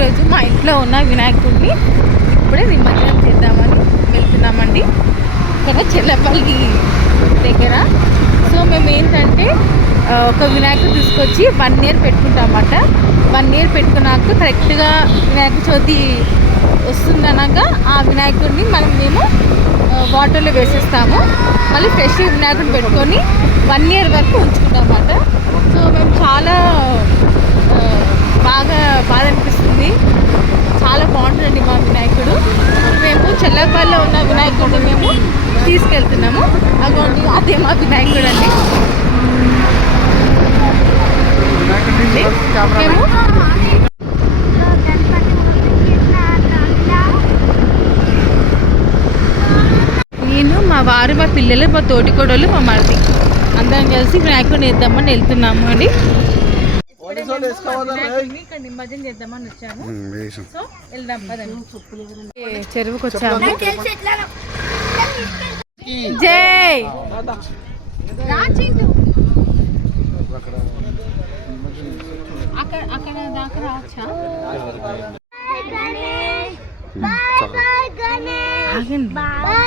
ఈరోజు మా ఇంట్లో ఉన్న వినాయకుడిని ఇప్పుడే నిమజ్జనం చేద్దామని వెళ్తున్నామండి. ఇక్కడ చెల్లపల్లి దగ్గర. సో మేము ఏంటంటే ఒక వినాయకుడు తీసుకొచ్చి 1 year పెట్టుకుంటామన్నమాట. 1 year పెట్టుకున్నాక కరెక్ట్గా వినాయక చవితి వస్తుందనగా ఆ వినాయకుడిని మేము వాటర్లో వేసేస్తాము. మళ్ళీ ఫ్రెష్ వినాయకుడిని పెట్టుకొని 1 year వరకు ఉంచుకుంటామన్నమాట. సో మేము చాలా బాగా అనిపిస్తుంది. చాలా బాగుంటుందండి మా వినాయకుడు. మేము చెల్లపల్లిలో ఉన్న వినాయకుడిని మేము తీసుకెళ్తున్నాము. అదే మా వినాయకుడు అండి. మేము నేను మా వారు, మా పిల్లలు, మా తోటికోడలు, మా మరిది అందరం కలిసి వినాయకుడిని వేద్దామని వెళ్తున్నాము అండి. ఇక్కడ నిమజ్జనం చేద్దామని వచ్చాము. సో వెళ్దాం పదండి. చెరువుకి వచ్చాము. జై అక్కడ దాకా రావచ్చా? ఆగండి.